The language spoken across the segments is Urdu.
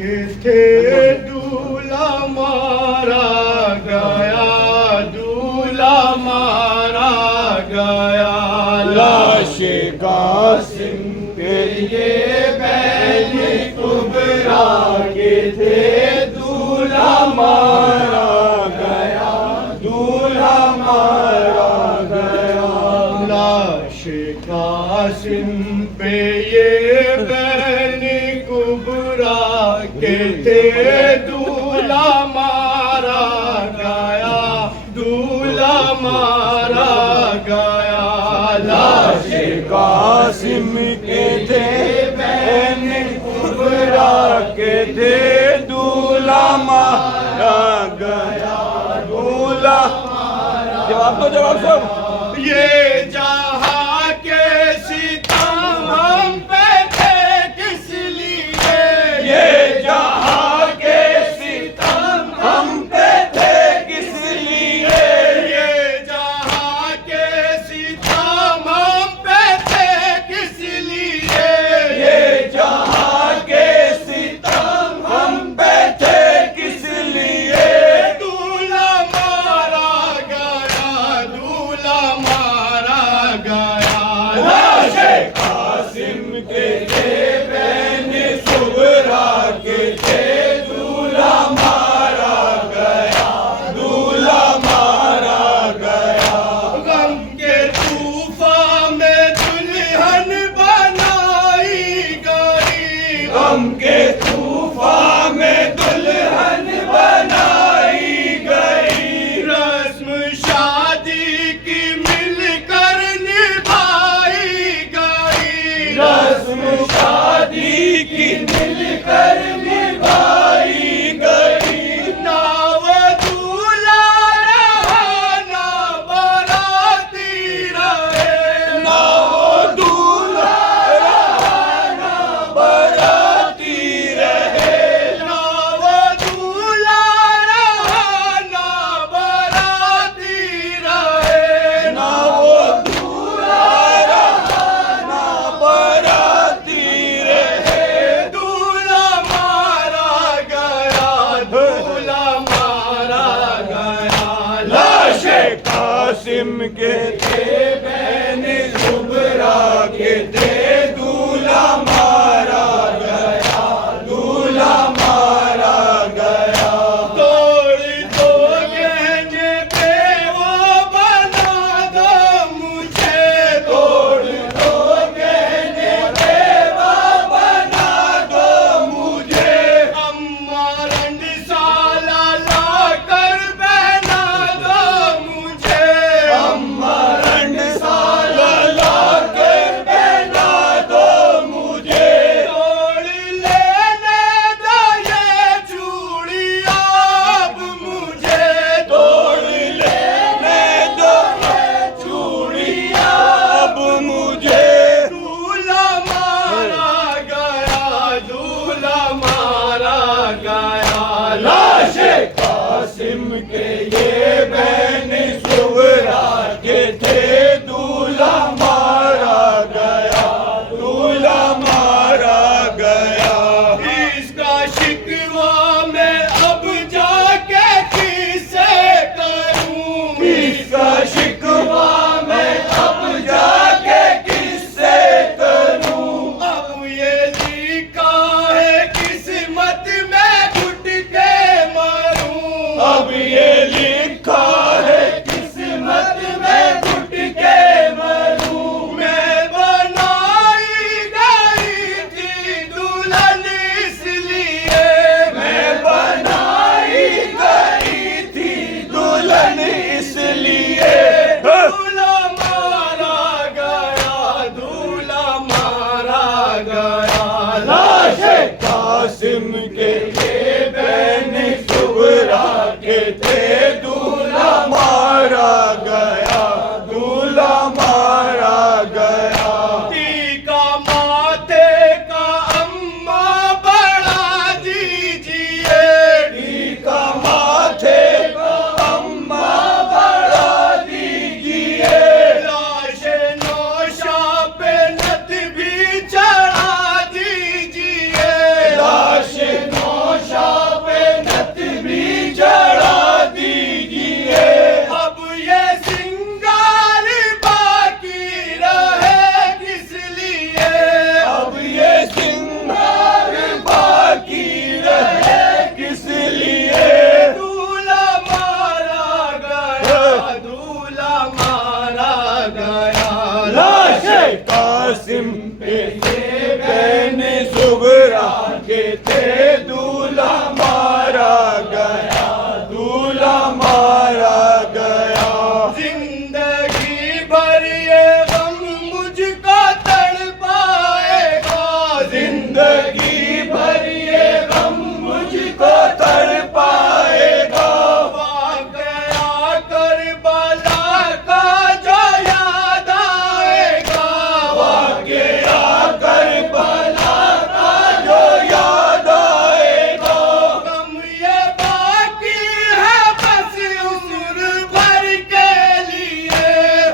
کہ تھے دولہا مارا گیا، دولہا مارا گیا، لاش قاسم پہ یہ بین کبریٰ کے تھے دولہا مارا گیا، دولہا مارا گیا، لاش قاسم پہ یہ بین کبریٰ کے تھے دولہا مارا گیا، دولہا مارا گیا، لاش قاسم کے تھے بین کبریٰ کے تھے دولہا مارا گیا، دولہا جواب دو، جواب سب یہ جہاں کے ستم ہم پہ تھے کس لیے، یہ جہاں کے ستم ہم پہ تھے کس لیے، یہ جہاں کے ستم ہم پہ تھے کس لیے، یہ جہاں کے ستم ہم پہ تھے کس لیے، دولہا مارا گیا، دولہا مارا گیا، لاش قاسم کے تھے بین کبریٰ کے تھے دولہا مارا گیا، دولہا مارا گیا، غم کے طوفان میں دلہن بنائی گئی، غم کے طوفان میں دلہن بنائی گئی، رسم شادی کی مل کر نبھائی گئی، رسم شادی کی مل کر نبھائی گئی، نہ وہ دولہا رہا نہ باراتی رہے، نہ وہ دولہا رہا نہ باراتی رہے، نہ وہ دولہا رہا نہ باراتی رہے، نہ وہ دولہا رہا نہ باراتی رہے، دولہا مارا گیا، دولہا مارا گیا، لاش قاسم کے تھے بین کبریٰ کے تھے دولہا مارا گیا، دولہا مارا گیا، توڑ دو گہنے پہ وہ بنا دو مجھے، توڑ دو گہنے پہ وہ بنا دو مجھے، امارنڈ سالہ لا کر پہنا دو مجھے، امارنڈ سالہ لا کر پہنا دو مجھے، توڑ لینے دو یہ چوڑیاں اب مجھے، توڑ لینے دو یہ چوڑیاں اب مجھے، دولہا مارا گیا، دولہا مارا گیا، لاش قاسم کے یہ بین کبریٰ کے تھے دولہا مارا گیا، دولہا مارا گیا، اس کا شکوہ میں اب جا کے کس سے کروں، اس کا شکوہ میں اب جا کے کس سے کروں، اب یہ لکھا ہے قسمت میں گھٹ کے تھے دولہا مارا گیا، دولہا مارا گیا۔ زندگی بھر یہ غم مجھ کو تڑپائے گا، زندگی بھر یہ غم مجھ کو تڑپائے گا۔ واقعہ کربلا کا جو یاد آئے گا، واقعہ کربلا کا جو یاد آئے گا۔ غم یہ باقی ہے بس عمر بھر کے لیے،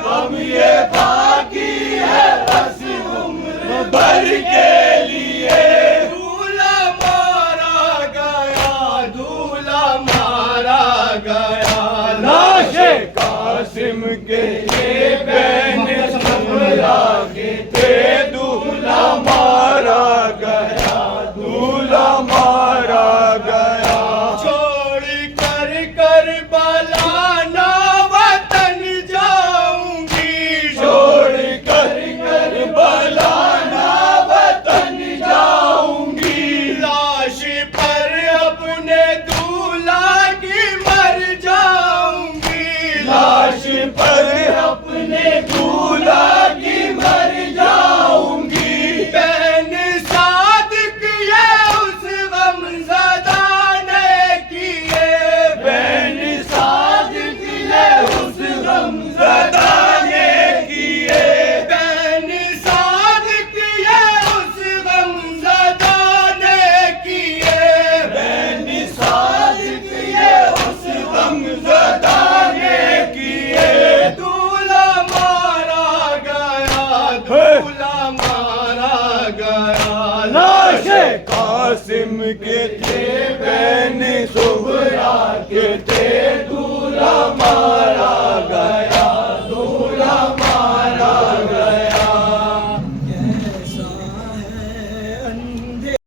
غم یہ باقی ہے بس عمر بھر کے لیے۔ دولہا مارا گیا، دولہا مارا گیا، لاش قاسم کے یہ بین سمرا کے تھے دولہا مارا گیا، دولہا مارا گیا۔ چھوڑ کر کربلا نہ وطن جاؤں گی، چھوڑ کر کربلا نہ وطن جاؤں گی۔ لاش پر اپنے دولہا کی مر جاؤں گی، لاش پر اپنے دولہا کی مر جاؤں گی۔ بہن صادق یہ اس غم زدہ نے کیے، بہن صادق یہ اس غم زدہ نے کیے، بہن صادق یہ اس غم زدہ نے کیے، بہن صادق یہ اس غم زدہ نے کیے۔ دولہا مارا گیا، دولہا مارا گیا، لاش قاسم کے تھے بین زہرا کے تھے